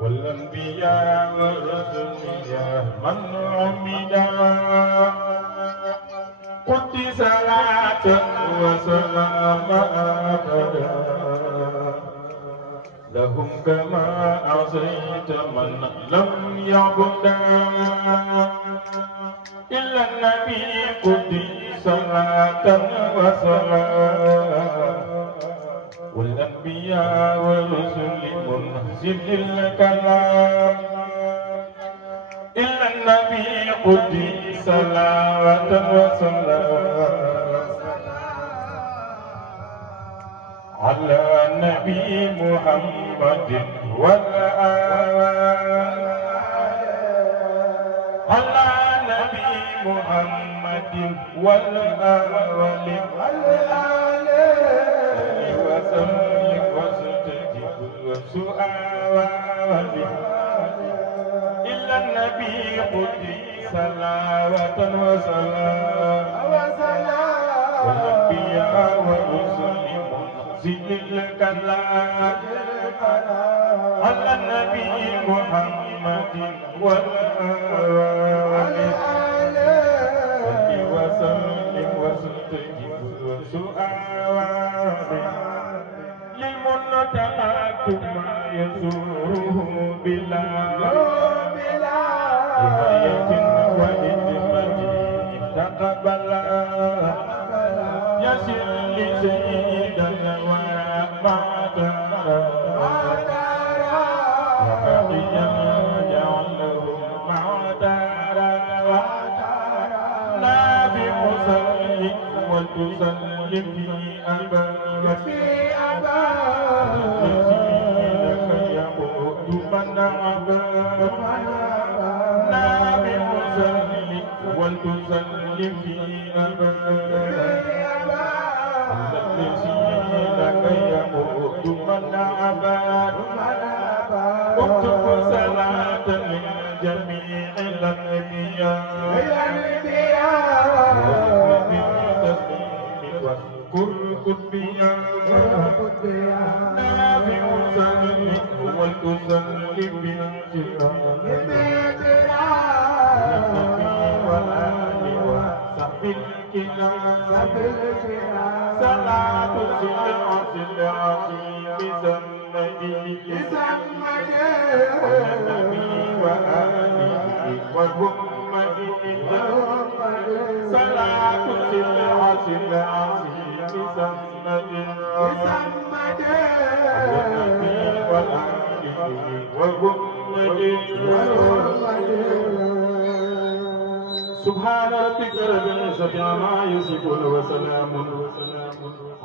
والأنبياء والرسل يا من عمدا قد صلاة وسلام أبدا لهم كما أعطيت من لم يعبدا إلا النبي قد صلاة وسلام والأنبياء والرسل منزل الكلام إلا النبي قد صلاة وسلام على نبي محمد والآل على نبي محمد والآل وسلم واستجب وسؤال إلا النبي قد صلاة وسلام والأنبياء والرسل منزل الكلام على النبي محمد والآل وسلم واستجب وسؤال للمنتهى ما يزوره بلا نهاية وإدمة تقبلا يسر لسيدنا ومعترا وحقيا جعله معترا لا بمسلم وتسلم في أبدا في لك يقود من عبد لا بمسلم وتسلم في أبدا لك يقود من عبد اكتب صلاة للجميع الأنبياء واذكر قطبيا نافع سلم والتسلم والآل وصحب الكرام صلاة سلعة العظيم سمدي النبي وآله وهمته صلاة سلعة العظيم سمدي النبي وآله وهمته سبحان ربك رب العزة عما يصفون وسلام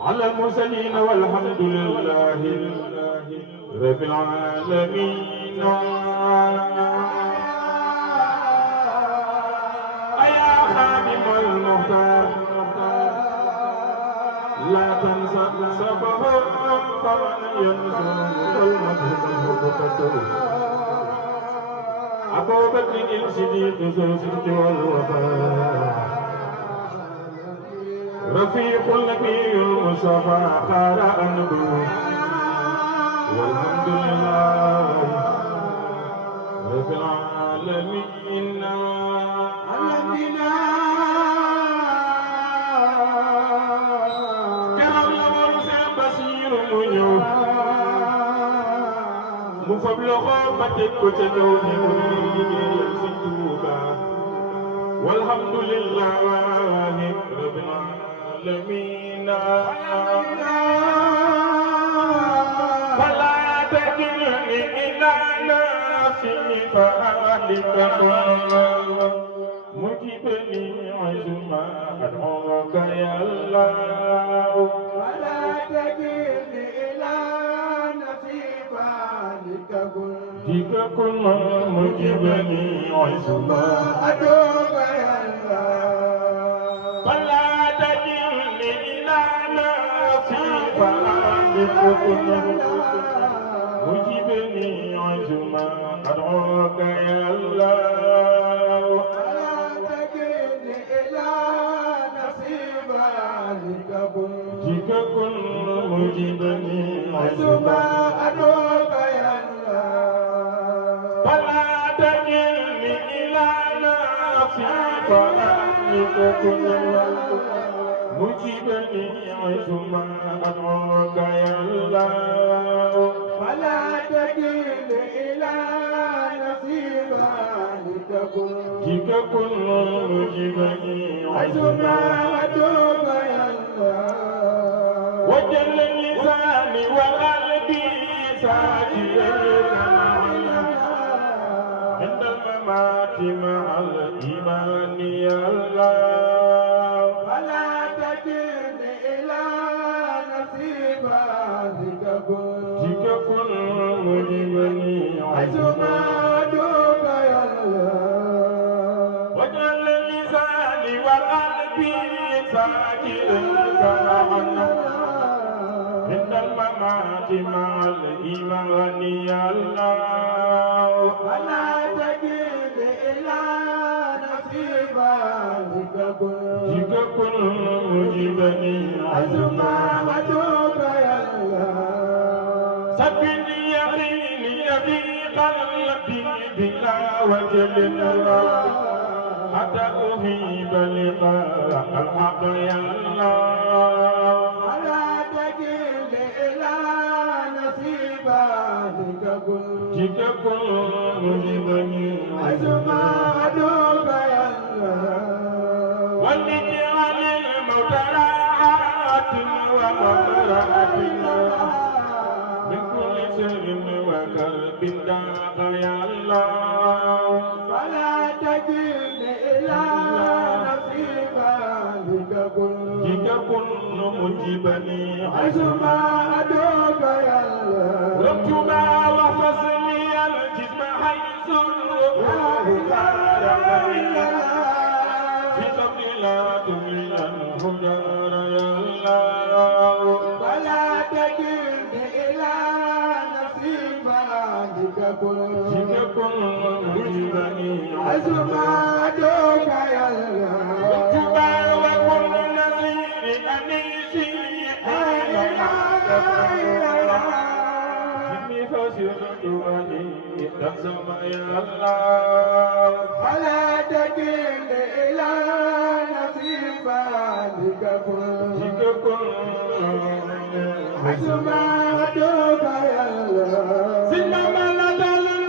على المرسلين والحمد لله رب العالمين أيا خادم المختار لا تنسى سبه فمن ينسى المذهب الهبطة أبو بكر الصديق ذو الصدق والوفاء رفيق النبي المصطفى خار النبوة والحمد لله رب العالمين كرم لورس بصير منيو مفبلغ بتك تجوني والحمد لله رب العالمين فلا تكلني إلى نفسي فأهلك مجبني عزما أدعوك يا الله فلا تكلني إلى نفسي فأهلك جيك كل مجبني عزما أدعوك يا الله فلا تكلني إلى نفسي فأهلك مجبني عزما أدعوك يا الله فلا تكلني إلى نفسي فأهلك جيك كل مجبني عزما عزما أدعوك فلا تكلني إلى نفسي فأنت كل مجيبني عزما أدعوك يا الله فلا تكلني إلى نفسي فأنت كل مجيبني عزما أدعوك يا الله وجل لساني وقلبي ساجدا عند الممات مع الإيمان يا الله فلا تكلني إلى نفسي فأنت كل مجيبني عزما أدعوك يا الله وجل لساني وقلبي ساجدا عند الممات مع الإيمان يا الله ولا تجد إلى نفسي فأنت كل مجيبني عزما أدعوك يا الله سبني يقيني في قلبي بلا وجل حتى أهيب لقاء الحق يا الله ولا تجد إلى نفسي فأنت كل مجيبني عزما أدعوك يا الله ولجعل الموت راحة ومفرحة من كل سر وكرب داق يا الله فلا تجد إلى نفسي فأنت كل مجيبني عزما أدعوك يا الله ربما وفصلي الجسم حيث الروح في قبل لا تمل الهدار يا الله فلا تجد إلى نفسي فأنت كل مجيبني عزما أدعوك يا الله ربما وكل نذير أنيسي جني فسرت أني تقسم يا الله فلا تجد إلى نفسي فأنت عزما أدعوك يا الله سلما لا تلوم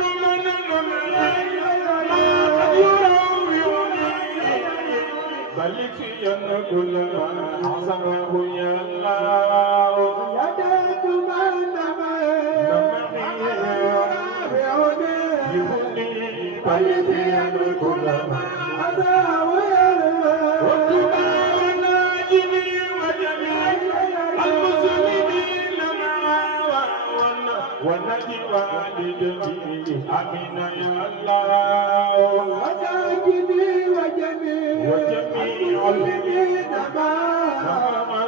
ما قد يراويني بل في كل ما حصره يا الله يدعك من يهدي بل في كل ما أدعو يا الله واتبع وناجني وجميع المسلمين معا ونجي والدتي امين يا الله وجاكني وجميع المسلمين معا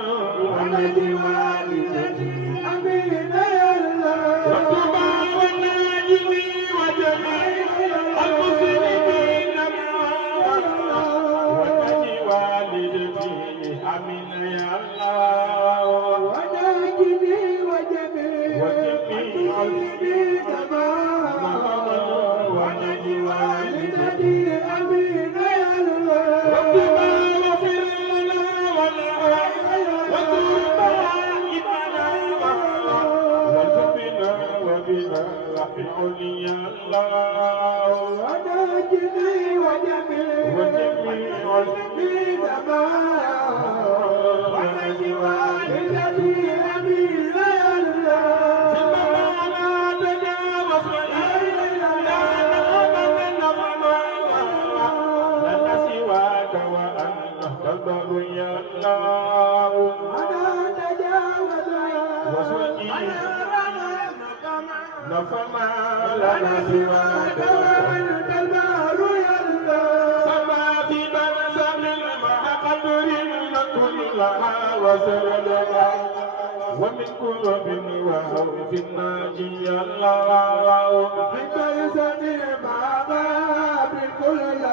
ونجي والدتي أمين يا الله واتبع وناجني وجميع المسلمين معا ونجي والدتي امين يا الله وجاكني وجميع المسلمين معا ونجي والدتي أمين يا الله ربنا واغفر لنا وتربنا وتبنا وبنا في عليا الله ونجني وجميع المسلمين معا ونجي والدتي أمين يا الله فما لنا سواك وأنت البار يا الله سما في برزخ مع قدر كلها وسرنا ومن كرب وخوف ناجي الله في برزخ مع باب كل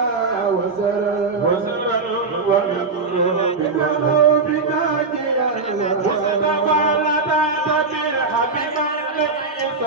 وسر ومن كرب وخوف ناجي الله مصطفى لا تعتبر حبيبا ليس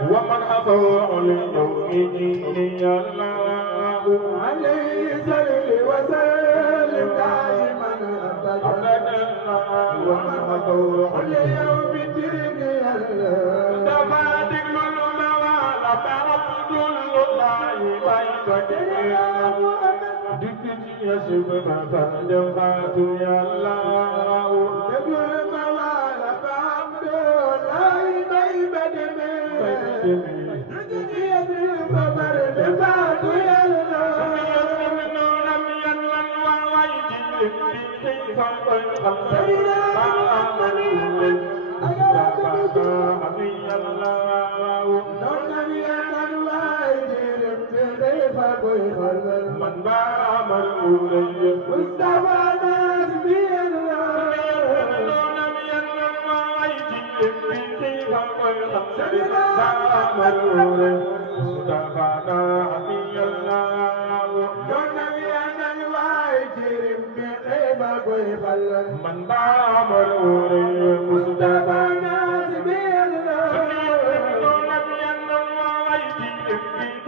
ومن أطاع ليوم الدين الله عليه صل وسلم دائما أبدا ومن أطاع ليوم الدين الله تفادك الموالى عبد الله بيتك دكتي يا شباب فانجفات يا الله من بام الأولي مصطفى ناس بالله لم ينم ويجي في بام الأولي مصطفى ناس بالله لم ينم ويجي من بام الأولي مصطفى ناس بالله لم ينم ويجي في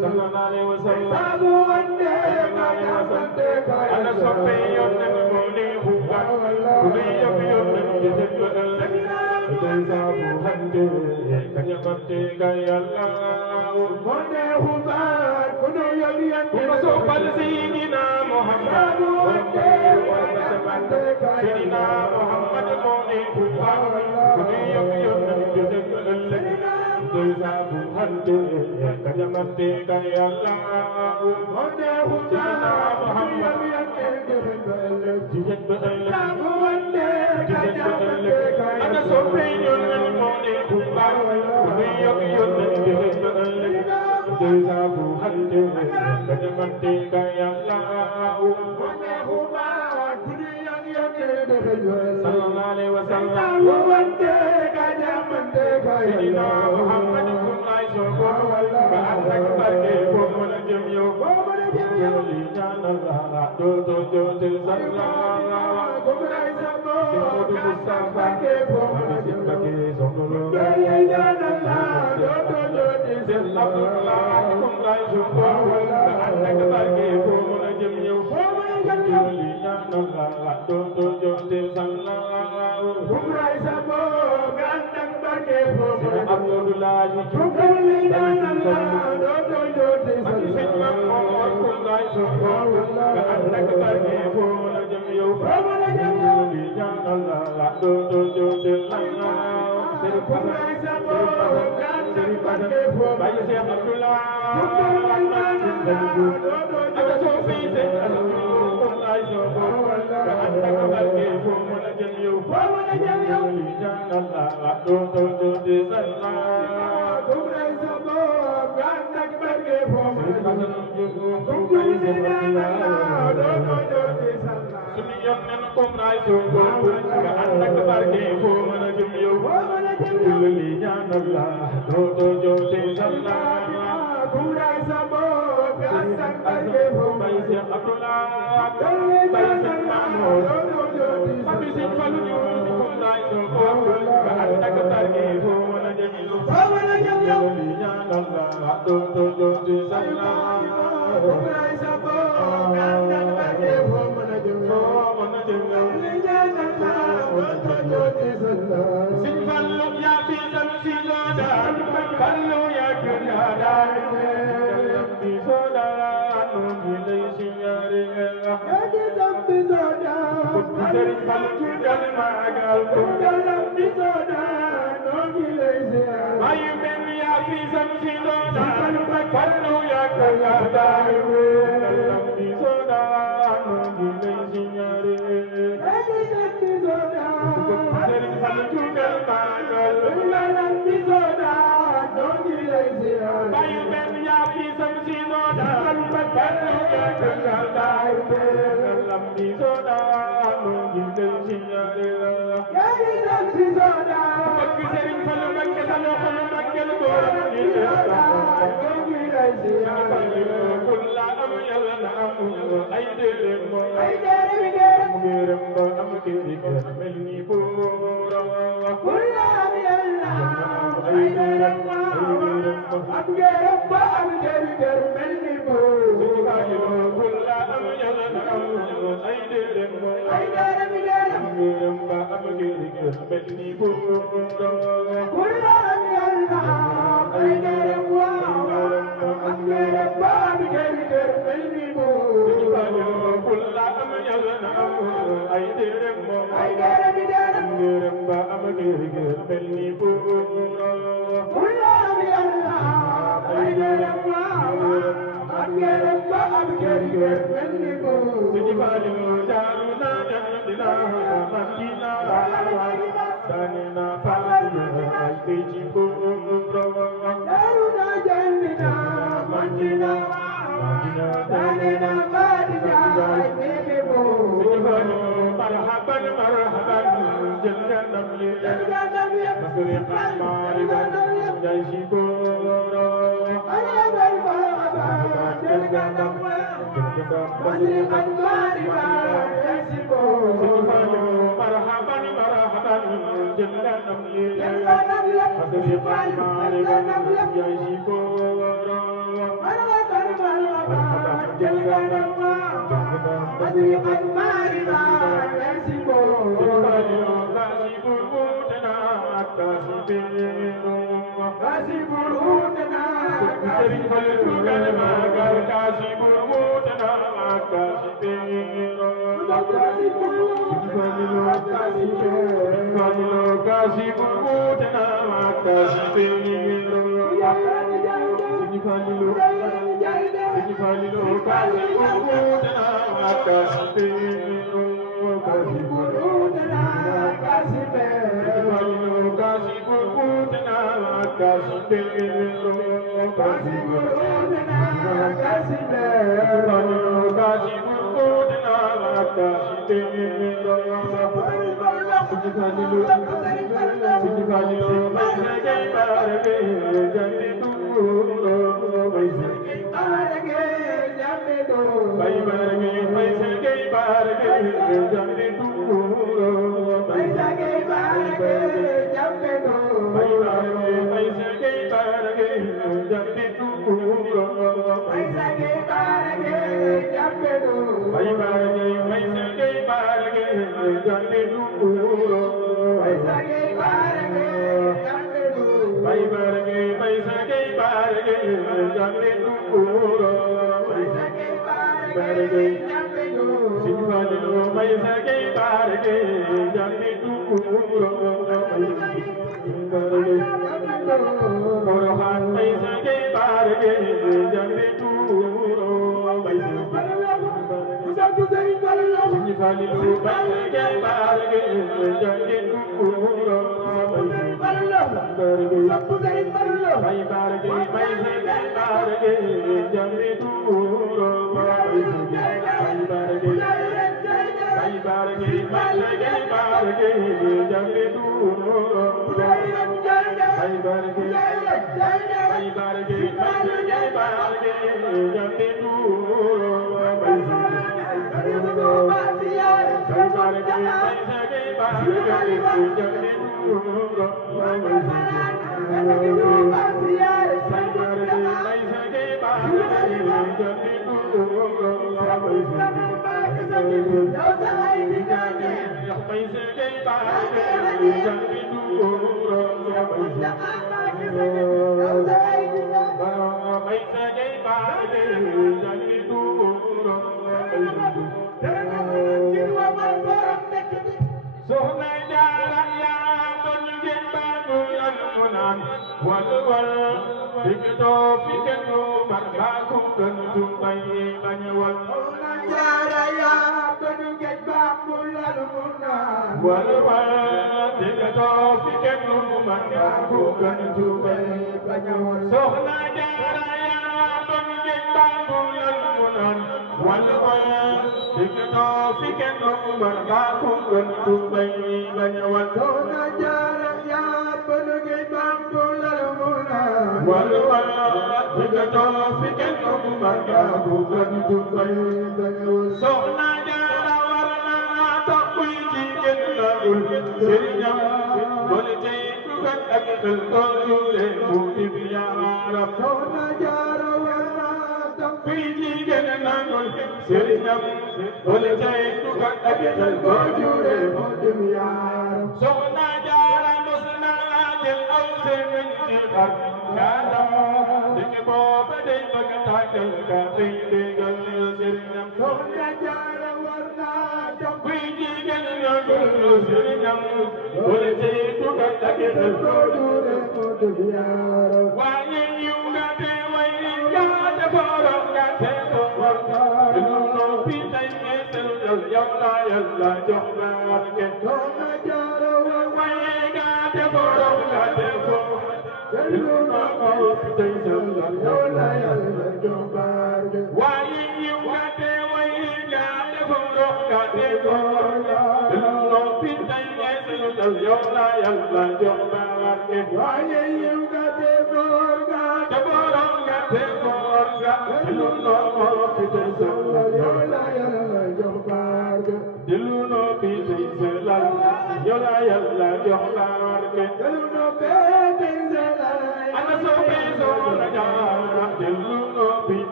sallallahu alaihi wasallam Sabu ande kajamante ana soppe yonen mo ne huwa kuli yab yonen jëjël ba day sabu hande kajamante kayalla Monde hubar kuno yaliyan kuma so pal sayidina Muhammad sayidina Muhammad mo ne huwa kuli yab yonen jëjël ba day sabu hande kajamante kayalla Monde hubar Muhammad jëjël ba Sabu ande kajamante ana soppe yonen mo ne huwa kuli yab yonen jëjël ba day sabu hande kajamante kayalla Monde hubar kuno yaliyan sallallahu alaihi wasallam Sabu ande kajamante sayidina Muhammad kun ay sobo ba andak barke ko mo la jëm yow li ñaanal la do do do del sallallahu Seydou Moustapha ma ci bakki sonolo del Abdullah kun ay sobo ba andak barke ko mo la jëm yow li ñaanal la do do do del sallallahu Abdullah Marhaban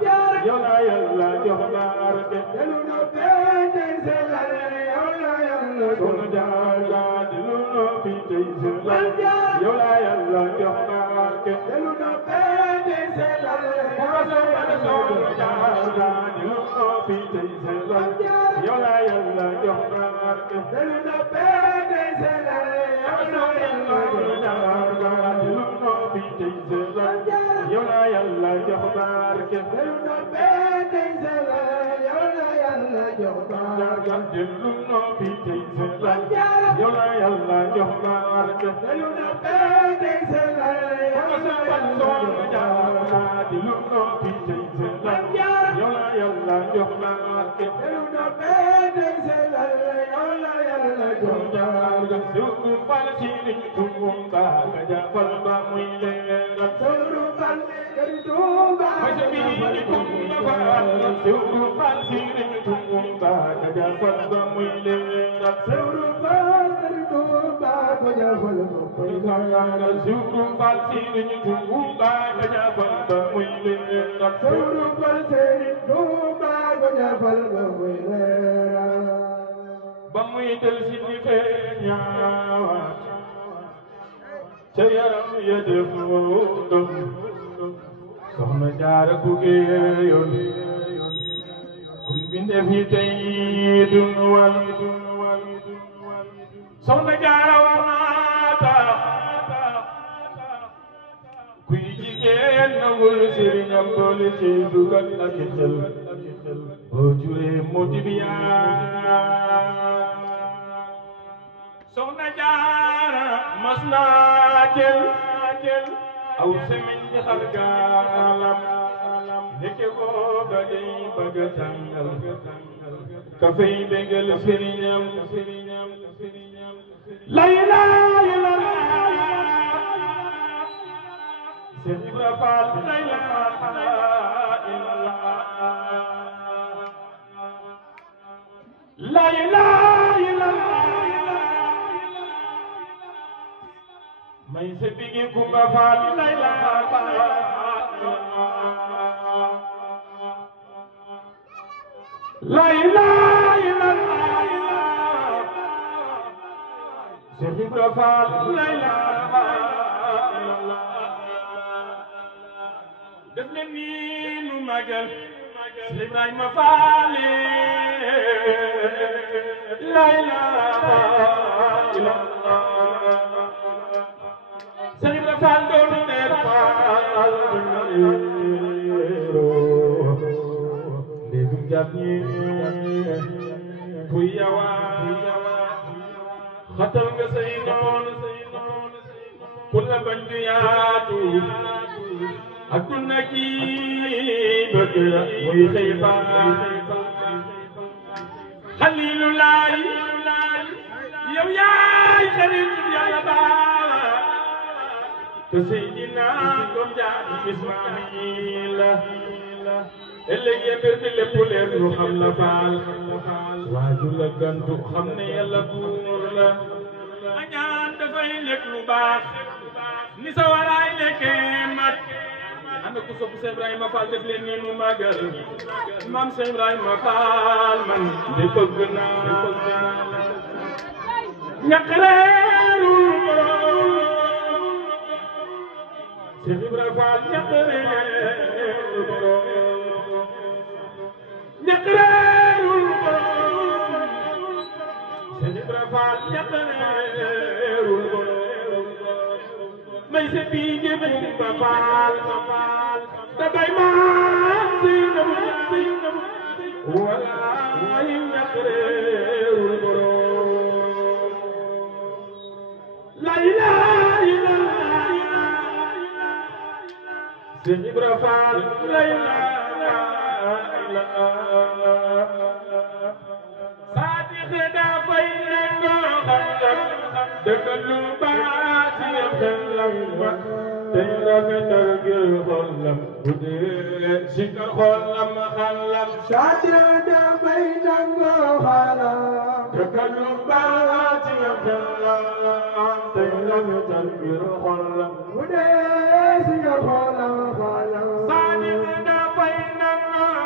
Yara yow la yàlla jox barke delu no pete selal yow la yàlla Soxna Jaara delu no fi tey selal yow la yàlla jox barke delu no pete selal Soxna Jaara delu no fi tey selal yow la yàlla jox barke delu no pete selal yow la yàlla delu no fi tey selal yow la yàlla jox barke delu no pete selal yow la yàlla jox barke delu no fi tey selal yow la yàlla jox barke delu no pete selal yow la Soxna Jaara delu no fi tey selal yow la yàlla jox barke delu no pete selal yow la yàlla jox barke Suru fal siriñ Tuuba ka jafal ba muy leeral Suru fal siriñ Tuuba may sa biir Tuuba Suru fal siriñ Tuuba ka jafal ba muy leeral Suru fal siriñ Tuuba ka jafal ba muy leeral Suru fal siriñ Tuuba ka jafal ba muy leeral Suru fal siriñ Tuuba ka jafal ba muy leeral ba muy del si di feeñaat ca yaram ya def doom Soxna Jaara ku géeyoon kun bindee fi tey dun wal Soxna Jaara war naa tax kuy jigéen nangul sëriñam boole ci dugal ak xel boo juree moo di Soxna Jaara mas naa jël aw semiñ di xar gaalam nekke booba day bëgg a tàngal kafey bégal sëriñam la ilaha illallah Seex Ibra Faal la ilaha illallah la ilaha illallah may se bigi Kumba Faal la ilaha la ilaha illallah Seex Ibra Faal la ilaha illallah def leen nii nu magal Seex Ibrahima Faal la ilaha illallah Seex Ibra Faal doonu neer Faal ndegum jàpp ñi kuy yawa xatal nga say noon ku la bañ du yaatu adduna ki bëgg muy xëy faa Xaliilulaay yow yaay xaritu Yàlla baa te Seydina doom jaar Ismaayil ëllëg mbir mi lépp leer lu xam la faal waaju la gantu xam ne Yàlla buur la añaan dafay lekk lu baax ni sa waraay lekkee mat ànd ku sopp Seex Ibrahima Faal def leen ni nu magal maam Seex Ibrahima Faal man de bëgg naa ñàkk reerul borom Seex Ibrahima Faal ñàkk reerul borom ñàkk reerul borom Seex Ibrahima Faal ñàkk reerul borom may se biige Kumba Faal da bay maam Seynabu walaay ñàkk reerul borom la ilaha illallah Seex Ibra Faal la ilaha illallah Saadix daa fay nangoo xam dëgg lu baax ci xelam ba tey rafetal ngir xolam bu dee si ka xolam xalam Saadix daa fay nangoo xalam dëgg lu baax ci xelam tey rafetal ngir xolam bu dee si ka xolam xalam Saadix daa fay nangoo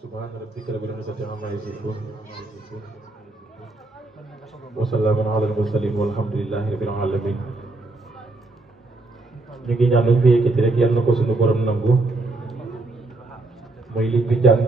Subhana rabbika rabbil izzati amma yasifun wa salamun ala al-mursalin walhamdulillahi rabbil alamin. Ñu ngi ñaan ñu fi yëkkati rek yàlla na ko suñu borom nangu mooy li fi jàng